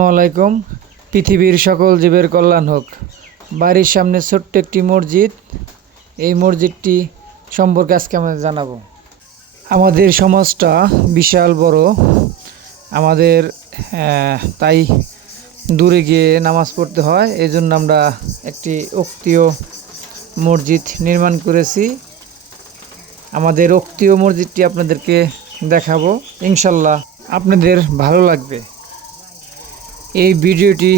আসসালামাইকুম। পৃথিবীর সকল জীবের কল্যাণ হোক। বাড়ির সামনে ছোট্ট একটি মসজিদ, এই মসজিদটি সম্পর্কে আজকে আমাদের জানাবো। আমাদের সমাজটা বিশাল বড়, আমাদের তাই দূরে গিয়ে নামাজ পড়তে হয়। এই জন্য আমরা একটি অক্তীয় মসজিদ নির্মাণ করেছি। আমাদের অক্তীয় মসজিদটি আপনাদেরকে দেখাবো, ইনশাল্লাহ আপনাদের ভালো লাগবে। এই ভিডিওটি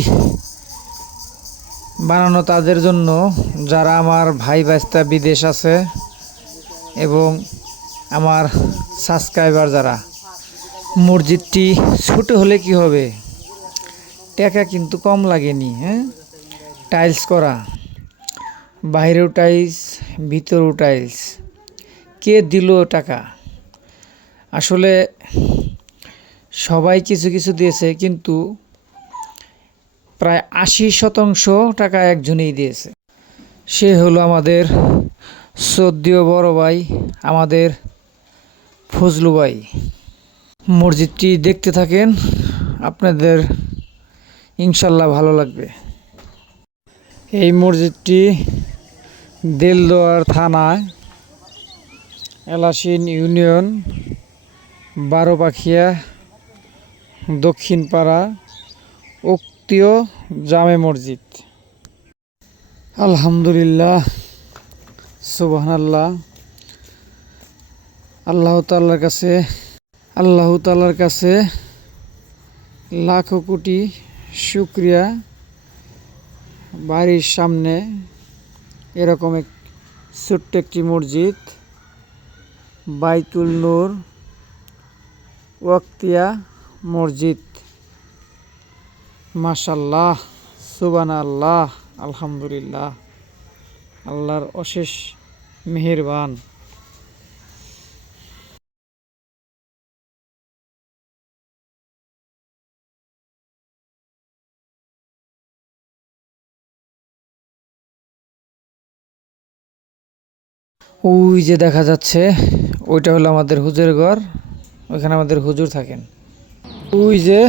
বানানো তাদের জন্য যারা আমার ভাই ভাস্তা বিদেশ আছে এবং আমার সাবস্ক্রাইবার যারা। মসজিদটি ছোট হলে কি হবে, টাকা কিন্তু কম লাগেনি। টাইলস করা, বাইরেও টাইলস, ভিতরেও টাইলস। কে দিল টাকা? আসলে সবাই কিছু কিছু দিয়েছে, কিন্তু প্রায় 80% টাকা একজনেই দিয়েছে। সে হলো আমাদের শ্রদ্ধেয় বড় ভাই, আমাদের ফজলু ভাই। মসজিদটি দেখতে থাকেন, আপনাদের ইনশাল্লাহ ভালো লাগবে। এই মসজিদটি দেলদুয়ার থানায়, এলাসিন ইউনিয়ন, বারোপাখিয়া, দক্ষিণপাড়া, উক্তীয় জামে মসজিদ। আলহামদুলিল্লাহ, সুবহানাল্লাহ। আল্লাহ তাআলার কাছে লাখো কোটি শুকরিয়া। বাড়ির সামনে এরকম এক ছোট্ট একটি মসজিদ, বাইতুল নূর ওয়াক্তিয়া মসজিদ। মাশাআল্লাহ, সুবহানাল্লাহ, আলহামদুলিল্লাহ। আল্লাহর অশেষ মেহেরবান। ওই যে দেখা যাচ্ছে, ওইটা হলো আমাদের হুজুরের ঘর, ওইখানে আমাদের হুজুর থাকেন। ওই যে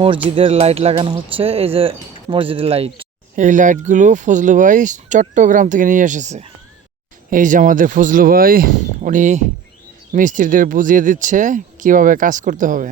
মসজিদের লাইট লাগানো হচ্ছে, এই যে মসজিদের লাইট। এই লাইটগুলো ফজলু ভাই চট্টগ্রাম থেকে নিয়ে এসেছে। এই যে আমাদের ফজলু ভাই, উনি মিস্ত্রিদের বুঝিয়ে দিচ্ছে কিভাবে কাজ করতে হবে।